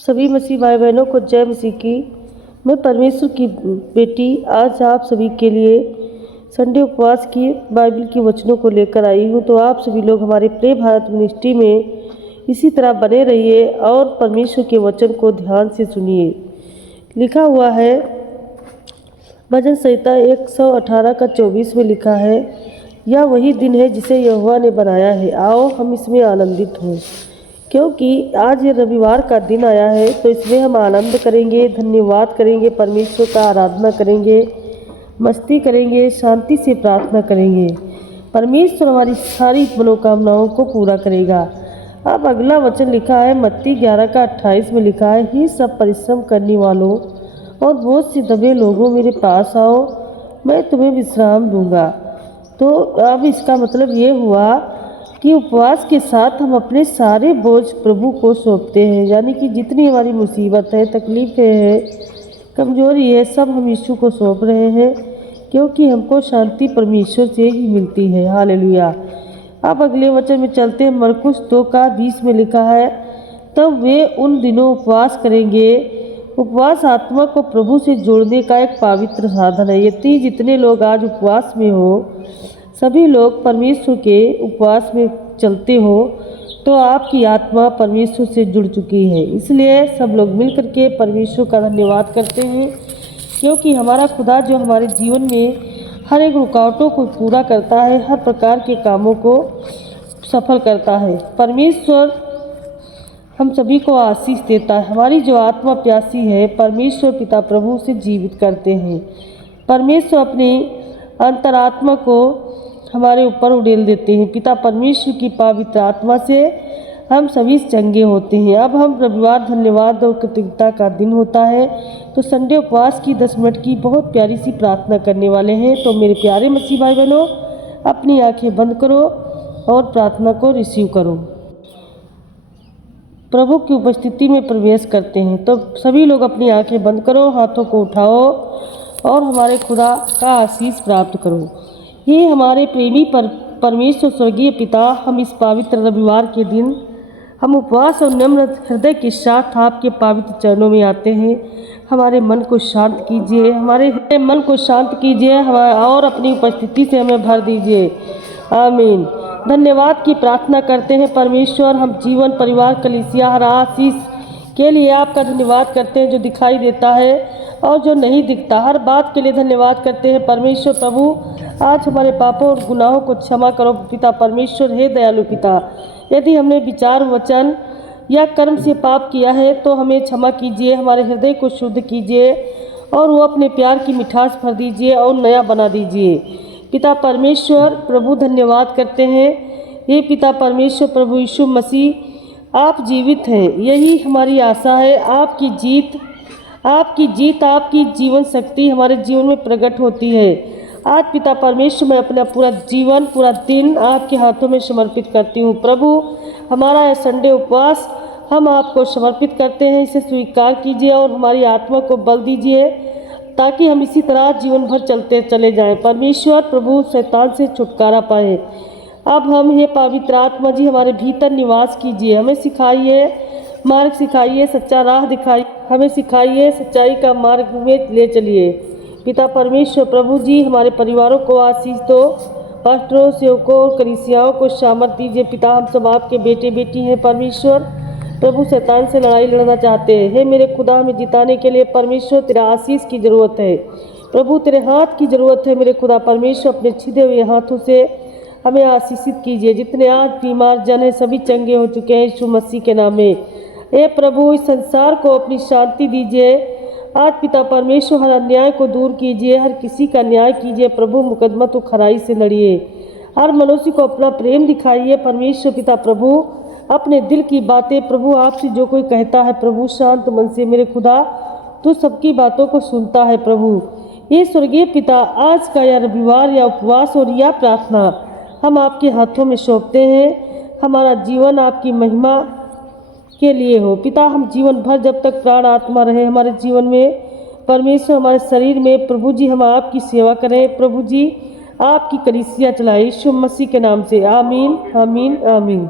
सभी मसीह भाई बहनों को जय मसीह की। मैं परमेश्वर की बेटी आज आप सभी के लिए संडे उपवास की बाइबल के वचनों को लेकर आई हूँ। तो आप सभी लोग हमारे प्रे भारत मिनिस्ट्री में इसी तरह बने रहिए और परमेश्वर के वचन को ध्यान से सुनिए। लिखा हुआ है भजन संहिता 118 का 24 में लिखा है, यह वही दिन है जिसे यहोवा ने बनाया है, आओ हम इसमें आनंदित हों। क्योंकि आज ये रविवार का दिन आया है तो इसमें हम आनंद करेंगे, धन्यवाद करेंगे, परमेश्वर का आराधना करेंगे, मस्ती करेंगे, शांति से प्रार्थना करेंगे। परमेश्वर हमारी सारी मनोकामनाओं को पूरा करेगा। अब अगला वचन लिखा है मत्ती 11 का 28 में लिखा है, ही सब परिश्रम करने वालों और बोझ से दबे लोगों मेरे पास आओ, मैं तुम्हें विश्राम दूंगा। तो अब इसका मतलब ये हुआ कि उपवास के साथ हम अपने सारे बोझ प्रभु को सौंपते हैं, यानी कि जितनी हमारी मुसीबत है, तकलीफ़ें हैं, कमजोरी है, सब हम यीशु को सौंप रहे हैं, क्योंकि हमको शांति परमेश्वर से ही मिलती है। हालेलुया। अब अगले वचन में चलते हैं। मरकुस 2 का 20 में लिखा है, तब वे उन दिनों उपवास करेंगे। उपवास आत्मा को प्रभु से जोड़ने का एक पवित्र साधन है। यदि जितने लोग आज उपवास में हो, सभी लोग परमेश्वर के उपवास में चलते हो, तो आपकी आत्मा परमेश्वर से जुड़ चुकी है। इसलिए सब लोग मिल करके परमेश्वर का धन्यवाद करते हैं, क्योंकि हमारा खुदा जो हमारे जीवन में हर एक रुकावटों को पूरा करता है, हर प्रकार के कामों को सफल करता है। परमेश्वर हम सभी को आशीष देता है। हमारी जो आत्मा प्यासी है, परमेश्वर पिता प्रभु से जीवित करते हैं। परमेश्वर अपनी अंतरात्मा को हमारे ऊपर उड़ेल देते हैं। पिता परमेश्वर की पवित्र आत्मा से हम सभी चंगे होते हैं। अब हम रविवार धन्यवाद और कृतज्ञता का दिन होता है, तो संडे उपवास की 10 मिनट की बहुत प्यारी सी प्रार्थना करने वाले हैं। तो मेरे प्यारे मसीह भाई बहनों, अपनी आंखें बंद करो और प्रार्थना को रिसीव करो। प्रभु की उपस्थिति में प्रवेश करते हैं। तो सभी लोग अपनी आंखें बंद करो, हाथों को उठाओ और हमारे खुदा का आशीष प्राप्त करो। ये हमारे प्रेमी परमेश्वर स्वर्गीय पिता, हम इस पवित्र रविवार के दिन हम उपवास और नम्र हृदय के साथ आपके पवित्र चरणों में आते हैं। हमारे मन को शांत कीजिए, हमारे मन को शांत कीजिए और अपनी उपस्थिति से हमें भर दीजिए। आमीन। धन्यवाद की प्रार्थना करते हैं परमेश्वर। हम जीवन, परिवार, कलीसिया, हर आशीष के लिए आपका धन्यवाद करते हैं, जो दिखाई देता है और जो नहीं दिखता। हर बात के लिए धन्यवाद करते हैं परमेश्वर प्रभु। आज हमारे पापों और गुनाहों को क्षमा करो पिता परमेश्वर। हे दयालु पिता, यदि हमने विचार, वचन या कर्म से पाप किया है तो हमें क्षमा कीजिए, हमारे हृदय को शुद्ध कीजिए और वो अपने प्यार की मिठास भर दीजिए और नया बना दीजिए। पिता परमेश्वर प्रभु, धन्यवाद करते हैं। हे पिता परमेश्वर प्रभु यीशु मसीह, आप जीवित हैं, यही हमारी आशा है। आपकी जीत, आपकी जीवन शक्ति हमारे जीवन में प्रकट होती है। आज पिता परमेश्वर, मैं अपना पूरा जीवन, पूरा दिन आपके हाथों में समर्पित करती हूँ। प्रभु, हमारा यह संडे उपवास हम आपको समर्पित करते हैं, इसे स्वीकार कीजिए और हमारी आत्मा को बल दीजिए, ताकि हम इसी तरह जीवन भर चलते चले जाएं। परमेश्वर प्रभु, शैतान से छुटकारा पाए। अब हम, हे पवित्र आत्मा जी, हमारे भीतर निवास कीजिए, हमें सिखाइए, मार्ग सिखाइए, सच्चा राह दिखाइए, हमें सिखाइए, सच्चाई का मार्ग में ले चलिए। पिता परमेश्वर प्रभु जी, हमारे परिवारों को आशीष दो, पास्टरों, सेवकों और कलीसियाओं को सामर्थ दीजिए। पिता, हम सब आपके बेटे बेटी हैं परमेश्वर प्रभु। शैतान से लड़ाई लड़ना चाहते हैं, हे मेरे खुदा, हमें जिताने के लिए परमेश्वर तेरा आशीष की ज़रूरत है प्रभु, तेरे हाथ की ज़रूरत है मेरे खुदा परमेश्वर। अपने छिदे हुए हाथों से हमें आशीषित कीजिए। जितने आज बीमार जन हैं, सभी चंगे हो चुके हैं यीशु मसीह के नाम में। हे प्रभु, इस संसार को अपनी शांति दीजिए। आज पिता परमेश्वर, हर अन्याय को दूर कीजिए, हर किसी का न्याय कीजिए प्रभु। मुकदमा तो खराई से लड़िए, हर मनुष्य को अपना प्रेम दिखाइए परमेश्वर पिता प्रभु। अपने दिल की बातें प्रभु, आपसे जो कोई कहता है प्रभु, शांत मन से मेरे खुदा, तो सबकी बातों को सुनता है प्रभु। ये स्वर्गीय पिता, आज का यह रविवार या उपवास और यह प्रार्थना हम आपके हाथों में सौंपते हैं। हमारा जीवन आपकी महिमा के लिए हो पिता। हम जीवन भर, जब तक प्राण आत्मा रहे हमारे जीवन में परमेश्वर, हमारे शरीर में प्रभु जी, हम आपकी सेवा करें प्रभु जी, आपकी कलीसिया चलाए यीशु मसीह के नाम से। आमीन, आमीन, आमीन।